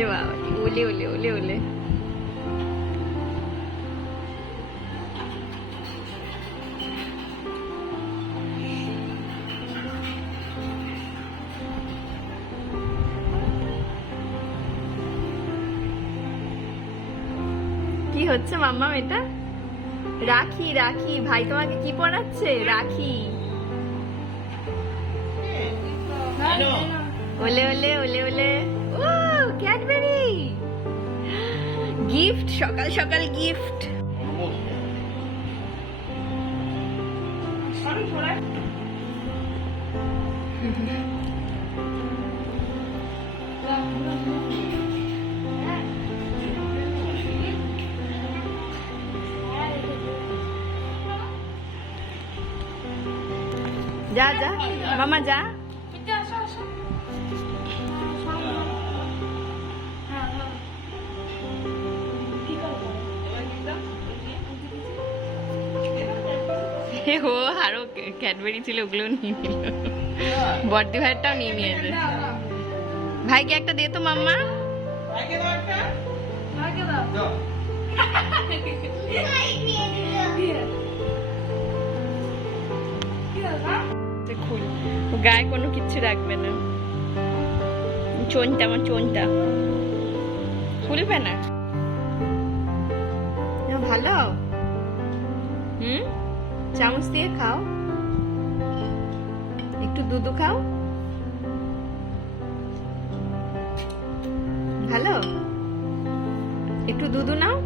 ওলে বাবা ওলে ওলে ওলে ওলে কি হচ্ছে মাম্মা এটা রাখি রাখি। ভাই তোমাকে কি পড়াচ্ছে? রাখি। ওলে ওলে ওলে ওলে ক্যাডবেরি গিফট সকাল সকাল গিফট যা যা মামা যা এ ও আরও ক্যাডবেরি ছিল ওগুলো নিয়ে নিল। বর্দি ভাইয়েরটাও নিয়ে নিয়েছে ভাইকে একটা দে তো মাম্মা। গায়ে কোনো কিচ্ছু রাখবে না। চোনটা আমার চোনটা। খুলবে না? না, ভালো। হুম? চামচ দিয়ে খাও। একটু দুধু খাও। ভালো? একটু দুধু নাও।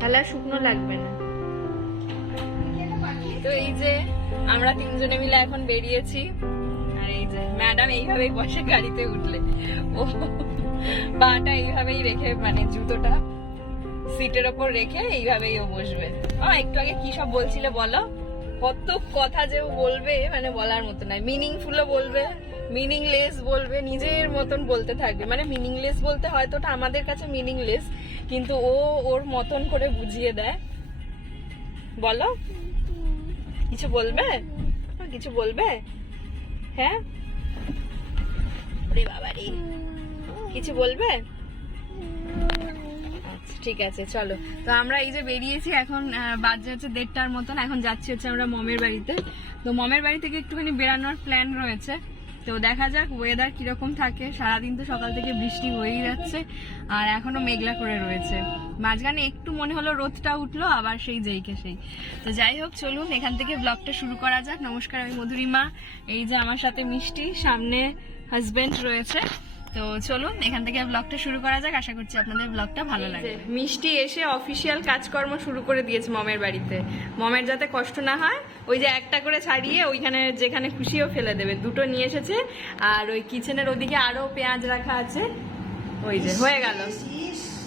তাহলে আর শুকনো লাগবে না। তো এই যে আমরা তিনজনে মিলে এখন বেরিয়েছি। আর এই যে ম্যাডাম এইভাবেই বসে গাড়িতে উঠলে। ও পাটা এইভাবেই রেখে মানে জুতোটা। সিটের ওপর রেখে এইভাবেই ও বসবে। ও একটু আগে কি সব বলছিলে বলো? কত কথা যে ও বলবে মানে বলার মতো নয়। মিনিংফুলও বলবে মিনিংলেস বলবে, নিজের মতন বলতে থাকবে। মানে মিনিংলেস বলতে হয়তো ওটা আমাদের কাছে মিনিংলেস কিন্তু ও ওর মতন করে বুঝিয়ে দেয়। বলো? কিছু বলবে? কিছু বলবে? হ্যাঁ? রে কিছু বলবে? ঠিক আছে, চলো। তো আমরা এই যে বেরিয়েছি এখন বাজে হচ্ছে দেড়টার মতন, এখন যাচ্ছি হচ্ছে আমরা মমের বাড়িতে। তো মমের বাড়ি থেকে একটুখানি বেরানোর প্ল্যান রয়েছে। তো দেখা যাক ওয়েদার কীরকম থাকে। সারাদিন তো সকাল থেকে বৃষ্টি হয়েই যাচ্ছে, আর এখনও মেঘলা করে রয়েছে। মাঝখানে একটু মনে হলো রোদটা উঠল, আবার সেই যেইকে সেই। তো যাই হোক, চলুন, এখান থেকে ব্লগটা শুরু করা যাক। নমস্কার, আমি মধুরিমা। এই যে আমার সাথে মিষ্টি, সামনে হাজবেন্ড রয়েছে। তো চলুন এখান থেকে ব্লগটা শুরু করা যাক। আশা করছি আপনাদের ব্লগটা ভালো লাগবে। মিষ্টি এসে অফিসিয়াল কাজকর্ম শুরু করে দিয়েছে মমের বাড়িতে। মমের যাতে কষ্ট না হয় ওই যে একটা করে ছাড়িয়ে ওইখানে যেখানে খুশিও ফেলে দেবে। দুটো নিয়ে এসেছে আর ওই কিচেনের ওদিকে আরও পেঁয়াজ রাখা আছে। ওই যে হয়ে গেল।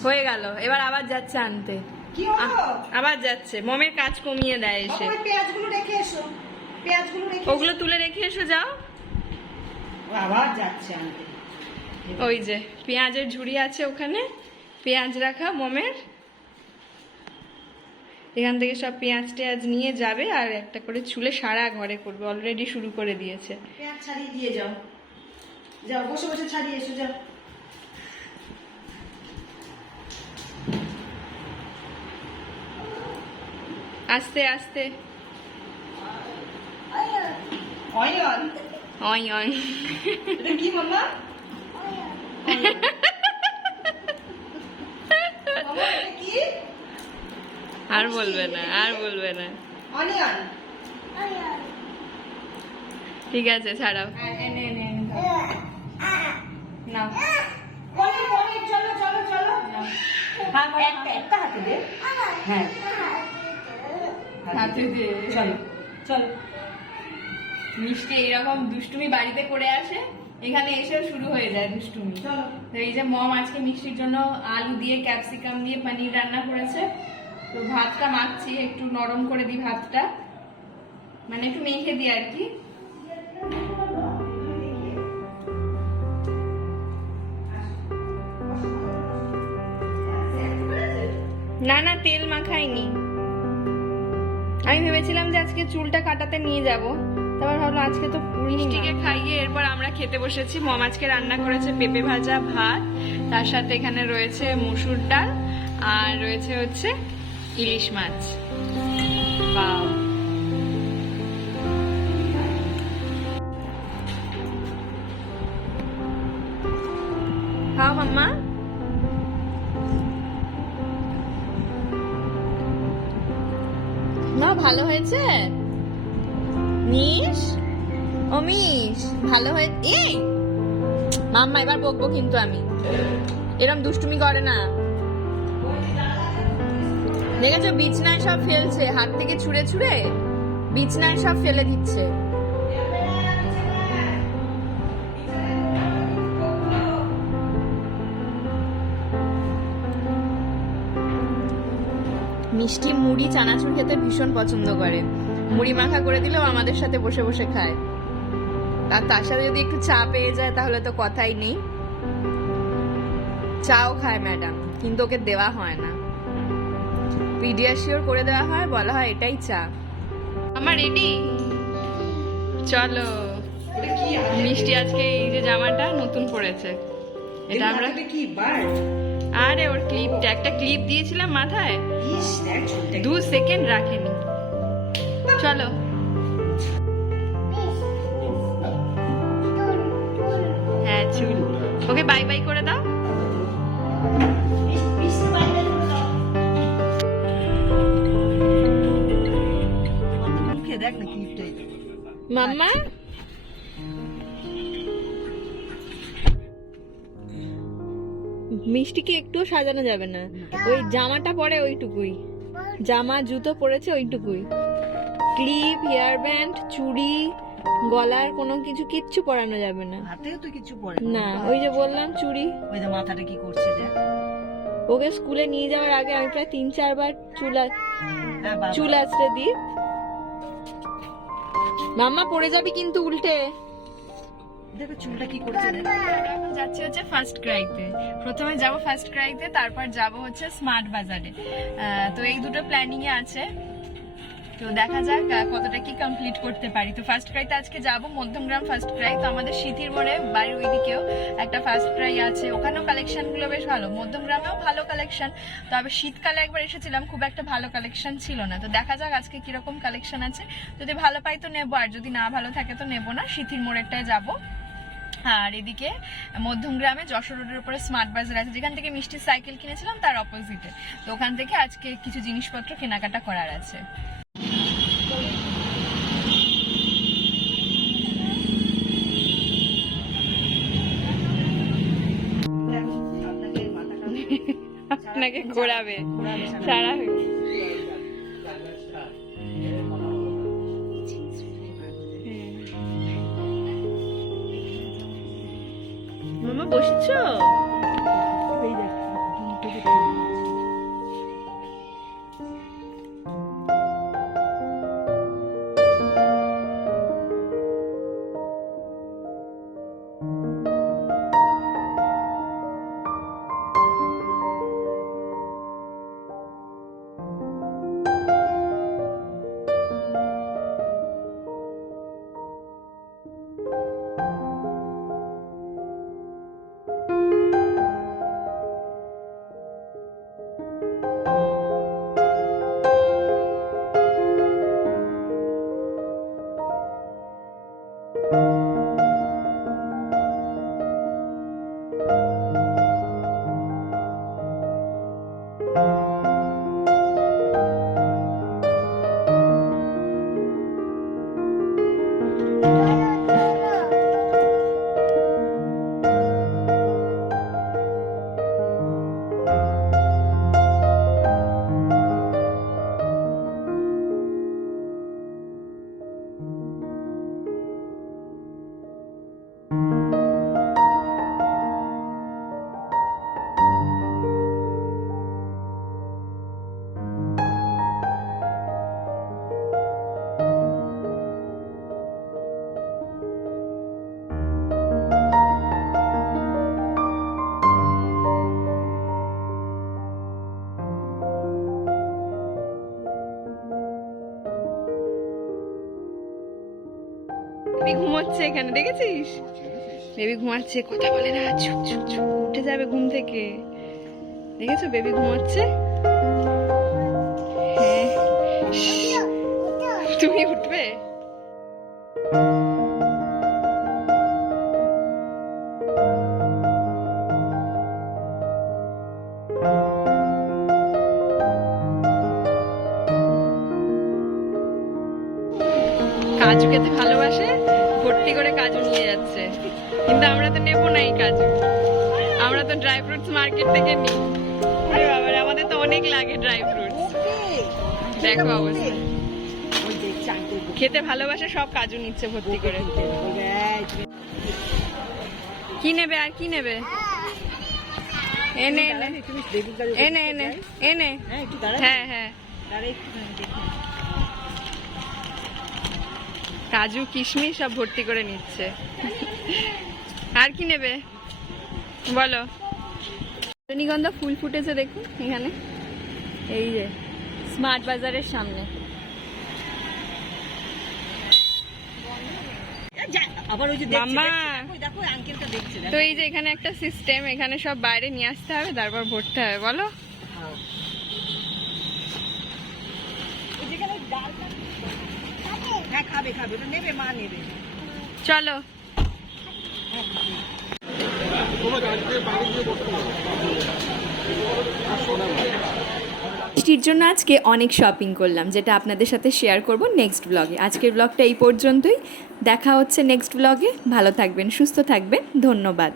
হয়ে গেল। এবার আবার যাচ্ছে আনতে। কি হলো? আহ, আবার যাচ্ছে। মমের কাজ কমিয়ে দেয় এসে। পেঁয়াজগুলো রেখে এসো। পেঁয়াজগুলো রেখে ওগুলো তুলে রেখে এসো যাও। আবার যাচ্ছে আনতে। ওই যে পেঁয়াজের ঝুড়ি আছে ওখানে। পেঁয়াজ রাখা মমের। এখান থেকে সব পেঁয়াজ টেয়াজ নিয়ে যাবে আর একটা করে চুলে সারা ঘরে করবে। অলরেডি শুরু করে দিয়েছে। পেঁয়াজ ছাড়িয়ে দিয়ে যাও। যাও বসে বসে ছাড়িয়ে এসো যাও। আস্তে আস্তে। অয়ন। অয় অয় কি কি আর বলবে না আর বলবে না। অনিয়ন ঠিক আছে ছাড়াও। পনির পনির চলো চলো চলো। হ্যাঁ একটা একটা হাতে দে। হ্যাঁ। হাতে দে। চলো চলো। মিষ্টি এইরকম দুষ্টুমি বাড়িতে করে আসে? এখানে এসেও শুরু হয়ে যায় দুষ্টুমি। তো এই যে মম আজকে মিষ্টির জন্য আলু দিয়ে ক্যাপসিকাম দিয়ে পনির রান্না করেছে। তো ভাতটা মাখছি একটু নরম করে দিই ভাতটা। মানে একটু মেখে দিই আর কি। না না তেল মাখাইনি। আমি ভেবেছিলাম যে আজকে চুলটা কাটাতে নিয়ে যাব। তারপর ভাবলো আজকে তো মিষ্টিকে খাইয়ে এরপর আমরা খেতে বসেছি। মম আজকে রান্না করেছে পেঁপে ভাজা ভাত। তার সাথে এখানে রয়েছে মসুর ডাল আর রয়েছে হচ্ছে ইলিশ মাছ। খাও মাম্মা। না ভালো হয়েছে? মিশ ও মিশ ভালো হয়ে এই মাম্মা, এবার বকবো কিন্তু আমি। এরম দুষ্টুমি করে না। দেখেছ, বিছনায় সব ফেলছে। হাত থেকে ছুঁড়ে ছুঁড়ে বিছনায় সব ফেলে দিচ্ছে। মিষ্টি মুড়ি, চানাচুর খেতে ভীষণ পছন্দ করে। মুড়ি মাখা করে দিলেও আমাদের সাথে বসে বসে খায়। আর তার সাথে যদি একটু চা পেয়ে যায় তাহলে তো কথাই নেই। চাও খায় ম্যাডাম কিন্তু ওকে দেওয়া হয় না। পিডিয়াশিওর করে দেওয়া হয় বলা হয় এটাই চা। আমার রেডি? চলো। মিষ্টি আজকে এই যে জামাটা নতুন পড়েছে। এটা আমরা কি বার্ড আরে ওর ক্লিপটা একটা ক্লিপ দিয়েছিলাম মাথায়। দু সেকেন্ড রাখেনি। চলো। হ্যাঁ চুল। ওকে বাই বাই করে দাও। মাম্মা? মিষ্টিকে একটুও সাজানো যাবে না। ওই জামাটা পরে ওইটুকুই। জামা, জুতো পরেছে ওইটুকুই। ক্লিপ হেয়ার ব্যান্ড চুড়ি গলার কোনো কিছু কিচ্ছু পরানো যাবে না। হাতেও তো কিছু পরে না ওই যে বললাম চুড়ি। ওই যে মাথাটা কি করছে দেখ। ওকে স্কুলে নিয়ে যাওয়ার আগে আমি প্রায় তিন চারবার চুল হ্যাঁ চুল আছড়ে দিই। মাম্মা পড়ে যাবি কিন্তু উল্টে। দেখো চুলটা কি করছে যাচ্ছি হচ্ছে ফার্স্ট ক্রাইতে প্রথমে যাব ফার্স্ট ক্রাইতে তারপর যাব হচ্ছে স্মার্ট বাজারে। তো এই দুটো প্ল্যানিং এ আছে। তো দেখা যাক কতটা কি কমপ্লিট করতে পারি। তো ফার্স্ট ক্রাইতে আজকে যাব মধ্যমগ্রাম ফার্স্ট ক্রাই তো আমাদের সিথির মোড়ে, বাড়ির ওইদিকেও একটা ফার্স্ট ক্রাই আছে। ওখানেও কালেকশনগুলো বেশ ভালো, মধ্যমগ্রামেও ভালো কালেকশন তবে শীতকালে একবার এসেছিলাম, খুব একটা ভালো কালেকশন ছিল না। তো দেখা যাক আজকে কীরকম কালেকশন আছে। যদি ভালো পাই তো নেব, আর যদি না ভালো থাকে তো নেব না। সিথির মোড়েরটায় যাব। আর এদিকে মধ্যমগ্রামে যশোর রোডের উপরে স্মার্ট বাজার আছে। যেখান থেকে মিষ্টির সাইকেল কিনেছিলাম, তার অপোজিটে তো ওখান থেকে আজকে কিছু জিনিসপত্র কেনাকাটা করার আছে। আপনাকে ঘোরাবে ঘোরাবে সারা। ঘুমোচ্ছে এখানে দেখেছিস? বেবি ঘুমাচ্ছে কথা বলে না চুপ চুপ চুপ উঠে যাবে ঘুম থেকে। দেখেছ বেবি ঘুমাচ্ছে? হ্যাঁ। তুমি উঠবে? কাজু খেতে ভালোবাসে? ভর্তি করে কাজু নিয়ে যাচ্ছে। কিন্তু আমরা তো নেব না এই কাজু। আমরা তো ড্রাই ফ্রুটস মার্কেট থেকে নিই। আমাদের তো অনেক লাগে ড্রাই ফ্রুটস দেখো অবস্থা। চারটে খেতে ভালোবাসে সব কাজু নিচ্ছে ভর্তি করে। কি নেবে আর কি নেবে? এনে এনে। এনে এনে এনে। হ্যাঁ হ্যাঁ কাজু কিশমিশ সব ভর্তি করে নিচ্ছে। আর কি নেবে? বলো। রজনীগন্ধা ফুল ফুটেছে দেখুন এখানে। এই যে স্মার্ট বাজারের সামনে। যা, আবার ওই যে দেখছে, মাম্মা। দেখছে, দেখো, দেখো আঙ্কেলটা দেখছে তো এই যে এখানে একটা সিস্টেম এখানে সব বাইরে নিয়ে আসতে হবে তারপর ভরতে হবে বলো হ্যাঁ। ওই যেখানে ডালটা হ্যাঁ খাবে খাবে ওটা নেবে মা নেবে। চলো। বৃষ্টির জন্য আজকে অনেক শপিং করলাম যেটা আপনাদের সাথে শেয়ার করব নেক্সট ব্লগে আজকের ব্লগটা এই পর্যন্তই। দেখা হচ্ছে নেক্সট ব্লগে ভালো থাকবেন সুস্থ থাকবেন। ধন্যবাদ।